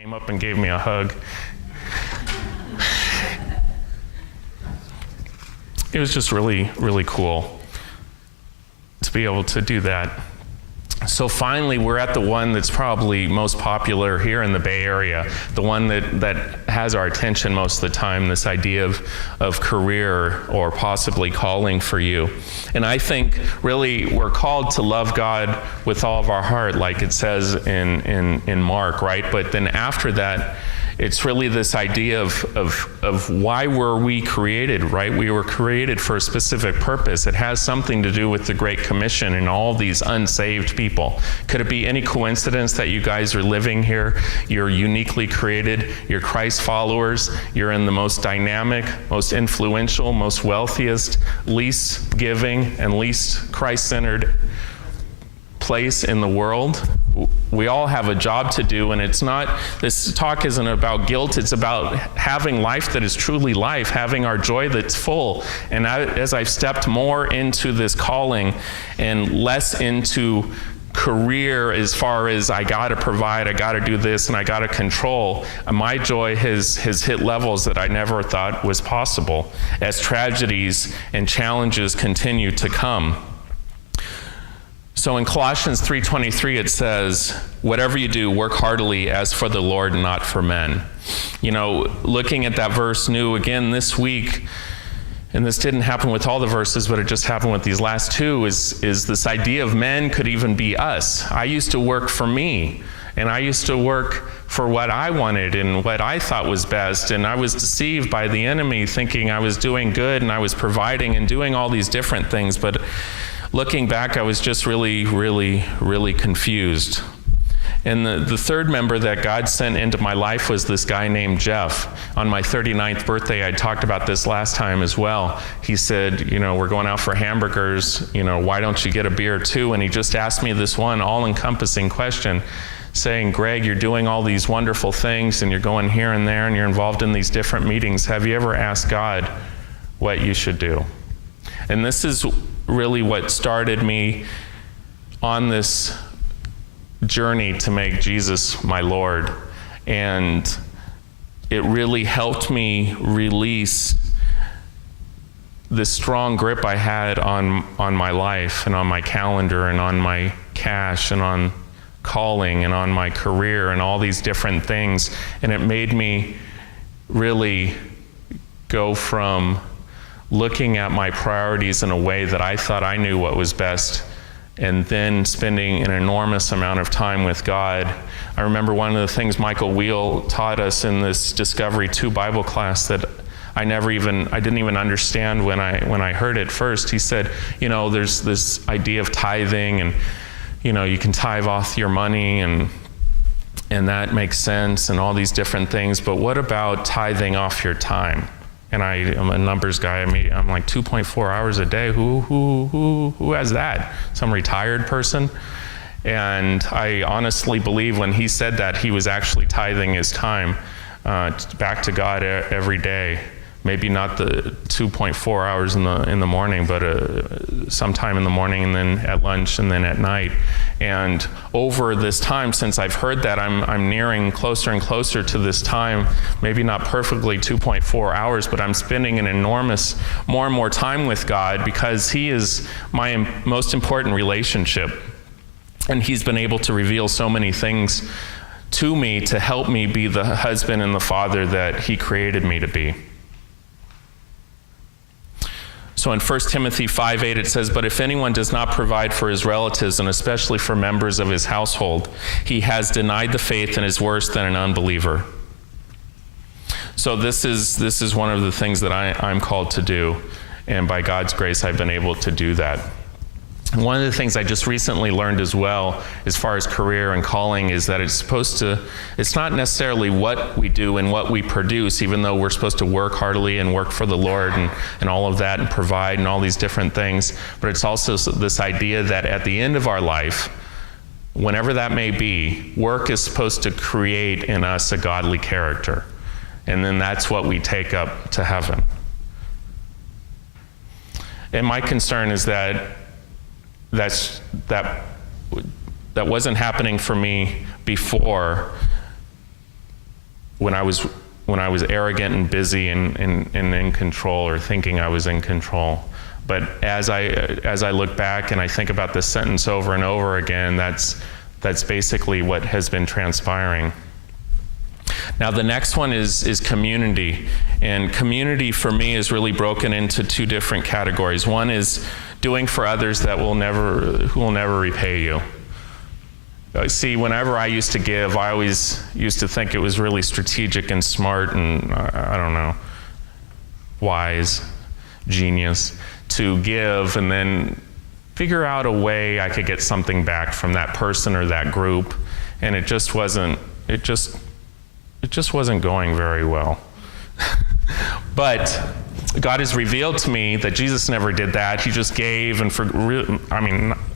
came up and gave me a hug. It was just really, really cool to be able to do that. So finally, we're at the one that's probably most popular here in the Bay Area, the one that has our attention most of the time, this idea of career or possibly calling for you. And I think really we're called to love God with all of our heart, like it says in Mark, right? But then after that, it's really this idea of why were we created, right? We were created for a specific purpose. It has something to do with the Great Commission and all these unsaved people. Could it be any coincidence that you guys are living here? You're uniquely created. You're Christ followers. You're in the most dynamic, most influential, most wealthiest, least giving, and least Christ-centered place in the world. We all have a job to do, and it's not, this talk isn't about guilt, it's about having life that is truly life, having our joy that's full. And as I've stepped more into this calling and less into career as far as I gotta provide, I gotta do this, and I gotta control, my joy has hit levels that I never thought was possible as tragedies and challenges continue to come. So in Colossians 3:23 it says, whatever you do, work heartily as for the Lord, not for men. You know, looking at that verse new again this week, and this didn't happen with all the verses, but it just happened with these last two, is this idea of men could even be us. I used to work for me, and I used to work for what I wanted and what I thought was best, and I was deceived by the enemy thinking I was doing good and I was providing and doing all these different things, but looking back, I was just really, really, really confused. And the third member that God sent into my life was this guy named Jeff. On my 39th birthday, I talked about this last time as well. He said, you know, we're going out for hamburgers, you know, why don't you get a beer too? And he just asked me this one all-encompassing question, saying, Greg, you're doing all these wonderful things and you're going here and there and you're involved in these different meetings. Have you ever asked God what you should do? And this is really what started me on this journey to make Jesus my Lord. And it really helped me release this strong grip I had on my life and on my calendar and on my cash and on calling and on my career and all these different things. And it made me really go from looking at my priorities in a way that I thought I knew what was best, and then spending an enormous amount of time with God. I remember one of the things Michael Wheel taught us in this Discovery 2 Bible class that I didn't even understand when I heard it first. He said, you know, there's this idea of tithing, and you know, you can tithe off your money, and that makes sense, and all these different things, but what about tithing off your time? And I'm a numbers guy. I'm like 2.4 hours a day. Who has that? Some retired person? And I honestly believe when he said that, he was actually tithing his time back to God every day. Maybe not the 2.4 hours in the morning, but sometime in the morning, and then at lunch, and then at night. And over this time, since I've heard that, I'm nearing closer and closer to this time, maybe not perfectly 2.4 hours, but I'm spending an enormous, more and more time with God, because He is my most important relationship. And He's been able to reveal so many things to me to help me be the husband and the father that He created me to be. So in 1 Timothy 5:8 it says, but if anyone does not provide for his relatives, and especially for members of his household, he has denied the faith and is worse than an unbeliever. So this is one of the things that I'm called to do, and by God's grace I've been able to do that. And one of the things I just recently learned as well, as far as career and calling, is that it's not necessarily what we do and what we produce, even though we're supposed to work heartily and work for the Lord and all of that and provide and all these different things, but it's also this idea that at the end of our life, whenever that may be, work is supposed to create in us a godly character. And then that's what we take up to heaven. And my concern is that that wasn't happening for me before, when I was arrogant and busy and in control, or thinking I was in control. But as I look back and I think about this sentence over and over again, that's basically what has been transpiring. Now the next one is community. And community for me is really broken into two different categories. One is doing for others who will never repay you. See, whenever I used to give, I always used to think it was really strategic and smart and, I don't know, wise, genius, to give and then figure out a way I could get something back from that person or that group. And it just wasn't going very well. But God has revealed to me that Jesus never did that. He just gave, and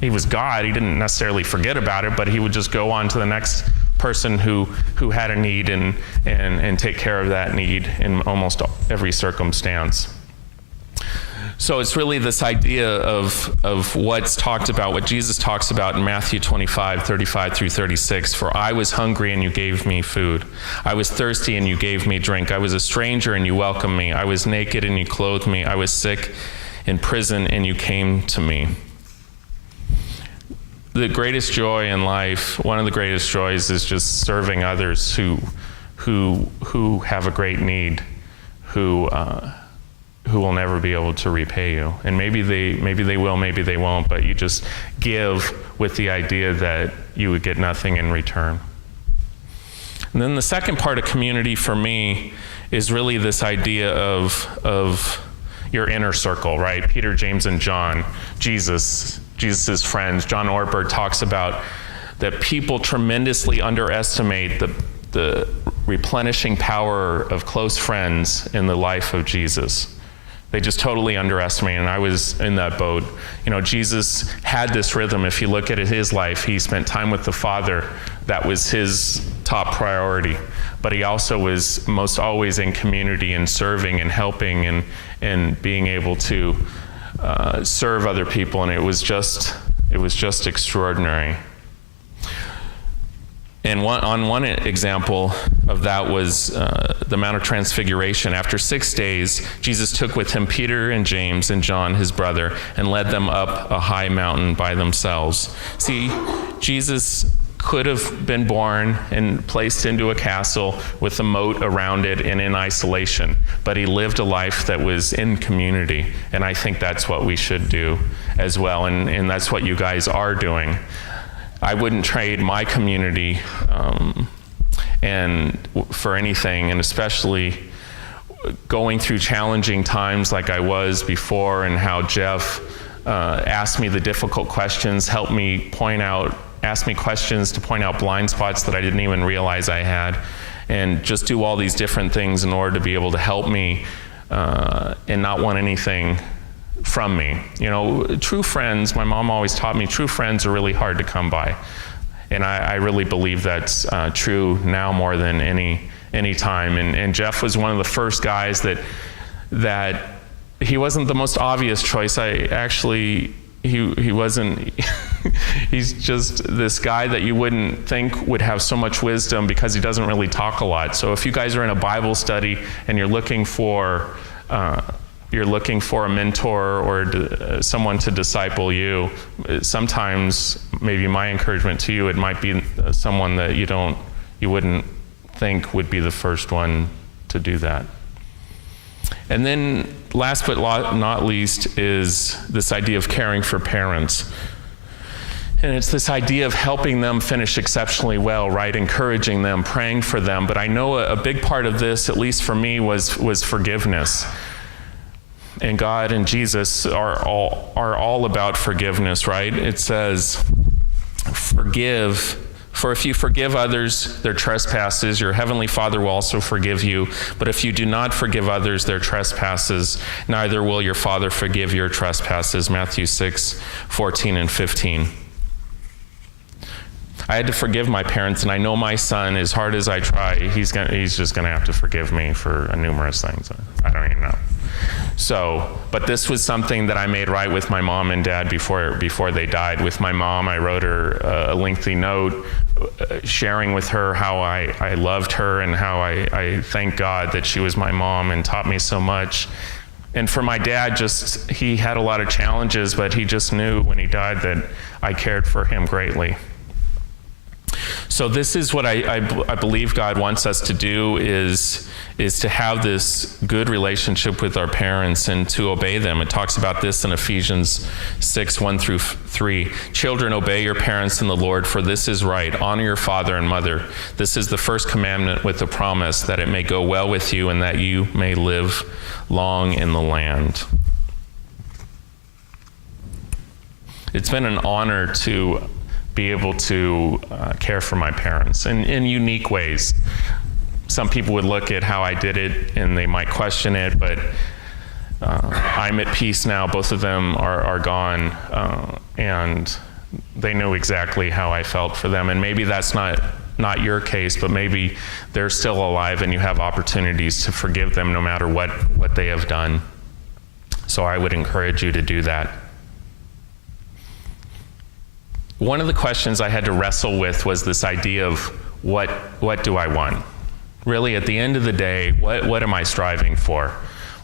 he was God. He didn't necessarily forget about it, but he would just go on to the next person who had a need and take care of that need in almost every circumstance. So it's really this idea of what's talked about, what Jesus talks about in Matthew 25, 35 through 36. For I was hungry and you gave me food. I was thirsty and you gave me drink. I was a stranger and you welcomed me. I was naked and you clothed me. I was sick in prison and you came to me. The greatest joy in life, one of the greatest joys, is just serving others who have a great need, who will never be able to repay you. And maybe they will, maybe they won't, but you just give with the idea that you would get nothing in return. And then the second part of community for me is really this idea of your inner circle, right? Peter, James, and John, Jesus's friends. John Ortberg talks about that people tremendously underestimate the replenishing power of close friends in the life of Jesus. They just totally underestimate, and I was in that boat. Jesus had this rhythm. If you look at his life, he spent time with the Father. That was his top priority. But he also was most always in community and serving and helping and being able to serve other people, and it was just extraordinary. And one example of that was the Mount of Transfiguration. After 6 days, Jesus took with him Peter and James and John, his brother, and led them up a high mountain by themselves. See, Jesus could have been born and placed into a castle with a moat around it and in isolation, but he lived a life that was in community, and I think that's what we should do as well, and that's what you guys are doing. I wouldn't trade my community and for anything, and especially going through challenging times like I was before, and how Jeff asked me the difficult questions, asked me questions to point out blind spots that I didn't even realize I had, and just do all these different things in order to be able to help me and not want anything from me. True friends, my mom always taught me, true friends are really hard to come by. And I really believe that's true now more than any time. And Jeff was one of the first guys that he wasn't the most obvious choice. He wasn't, he's just this guy that you wouldn't think would have so much wisdom because he doesn't really talk a lot. So if you guys are in a Bible study and you're looking for a mentor or someone to disciple you, sometimes maybe my encouragement to you, it might be someone that you wouldn't think would be the first one to do that. And then last but not least is this idea of caring for parents. And it's this idea of helping them finish exceptionally well, right? Encouraging them, praying for them. But I know a big part of this, at least for me, was forgiveness. And God and Jesus are all about forgiveness, right? It says, forgive, for if you forgive others their trespasses, your heavenly Father will also forgive you. But if you do not forgive others their trespasses, neither will your Father forgive your trespasses. Matthew 6, 14 and 15. I had to forgive my parents, and I know my son, as hard as I try, he's just going to have to forgive me for numerous things. I don't even know. But this was something that I made right with my mom and dad before they died. With my mom, I wrote her a lengthy note sharing with her how I loved her and how I thank God that she was my mom and taught me so much. And for my dad, he had a lot of challenges, but he just knew when he died that I cared for him greatly. So this is what I believe God wants us to do, is to have this good relationship with our parents and to obey them. It talks about this in Ephesians 6:1-3. Children, obey your parents in the Lord, for this is right. Honor your father and mother. This is the first commandment with the promise that it may go well with you and that you may live long in the land. It's been an honor to be able to care for my parents in unique ways. Some people would look at how I did it and they might question it, but I'm at peace now. Both of them are gone, and they knew exactly how I felt for them. And maybe that's not your case, but maybe they're still alive and you have opportunities to forgive them no matter what they have done. So I would encourage you to do that. One of the questions I had to wrestle with was this idea of what do I want? Really, at the end of the day, what am I striving for?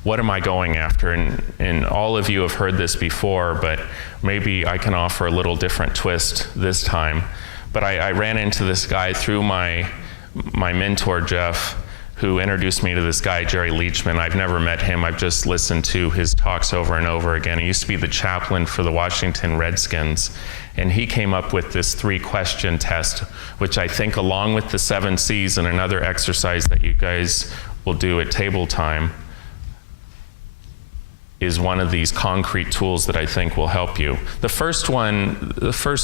What am I going after? And all of you have heard this before, but maybe I can offer a little different twist this time. But I ran into this guy through my mentor, Jeff, who introduced me to this guy, Jerry Leachman. I've never met him. I've just listened to his talks over and over again. He used to be the chaplain for the Washington Redskins. And he came up with this 3-question test, which I think, along with the 7 C's and another exercise that you guys will do at table time, is one of these concrete tools that I think will help you. The first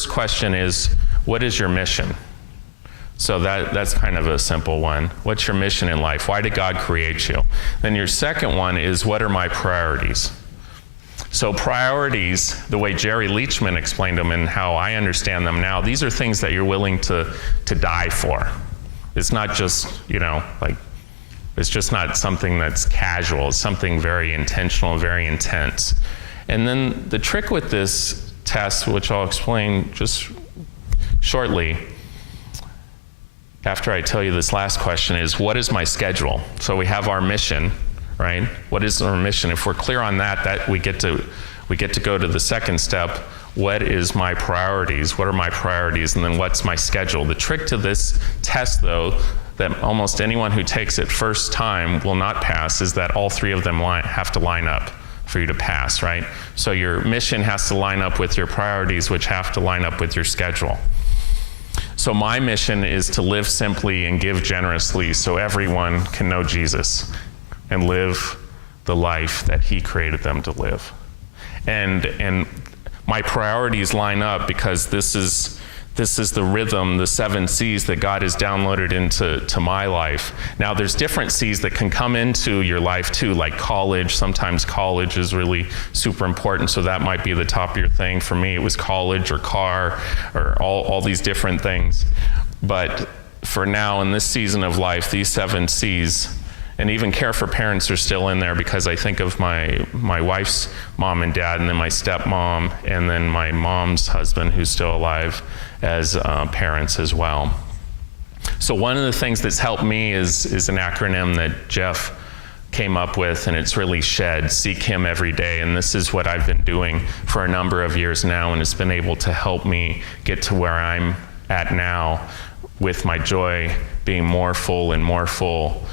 question is, what is your mission? So that's kind of a simple one. What's your mission in life? Why did God create you? Then your second one is, what are my priorities? So priorities, the way Jerry Leachman explained them and how I understand them now, these are things that you're willing to die for. It's not just, it's just not something that's casual. It's something very intentional, very intense. And then the trick with this test, which I'll explain just shortly after I tell you this last question, is what is my schedule? So we have our mission, right? What is our mission? If we're clear on that we get to go to the second step. What is my priorities? What are my priorities? And then what's my schedule? The trick to this test, though, that almost anyone who takes it first time will not pass, is that all 3 of them have to line up for you to pass, right? So your mission has to line up with your priorities, which have to line up with your schedule. So my mission is to live simply and give generously so everyone can know Jesus and live the life that he created them to live. And my priorities line up because this is the rhythm, the 7 C's that God has downloaded into my life. Now, there's different C's that can come into your life too, like college. Sometimes college is really super important, so that might be the top of your thing. For me, it was college or car or all these different things. But for now, in this season of life, these 7 C's, and even care for parents are still in there, because I think of my wife's mom and dad, and then my stepmom, and then my mom's husband, who's still alive, as parents as well. So one of the things that's helped me is an acronym that Jeff came up with, and it's really SHED, Seek Him Every Day. And this is what I've been doing for a number of years now, and it's been able to help me get to where I'm at now, with my joy being more full and more full,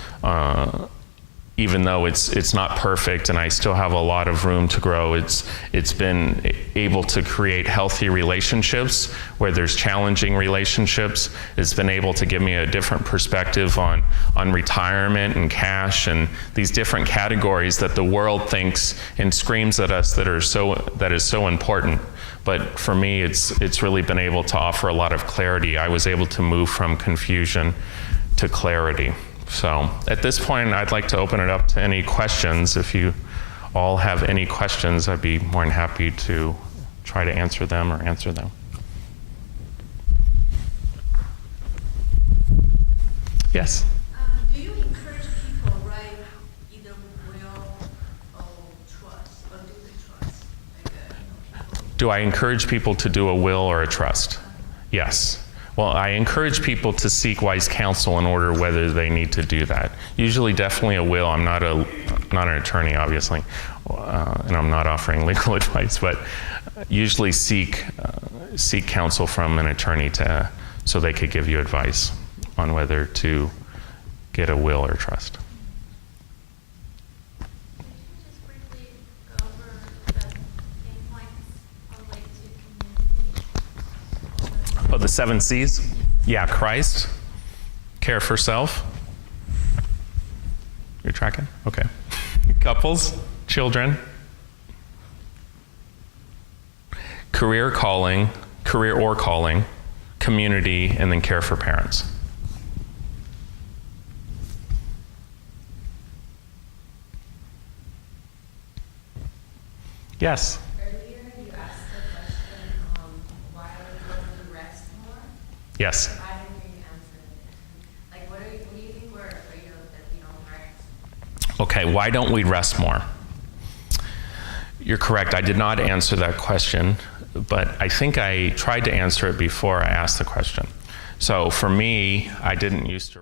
even though it's not perfect and I still have a lot of room to grow. It's been able to create healthy relationships where there's challenging relationships. It's been able to give me a different perspective on retirement and cash and these different categories that the world thinks and screams at us that is so important. But for me, it's really been able to offer a lot of clarity. I was able to move from confusion to clarity. So at this point, I'd like to open it up to any questions. If you all have any questions, I'd be more than happy to try to answer them or answer them. Yes? Do you encourage people write either will or Do I encourage people to do a will or a trust? Yes. Well, I encourage people to seek wise counsel in order whether they need to do that. Usually, definitely a will. I'm not an attorney, obviously, and I'm not offering legal advice, but usually seek counsel from an attorney so they could give you advice on whether to get a will or trust. Oh, the 7 C's? Yeah, Christ, care for self. You're tracking? Okay. Couples, children, career or calling, community, and then care for parents. Yes? Yes. I didn't really answer it. Like, what do you think we're afraid of that we don't rest? Okay, why don't we rest more? You're correct, I did not answer that question, but I think I tried to answer it before I asked the question. So for me, I didn't used to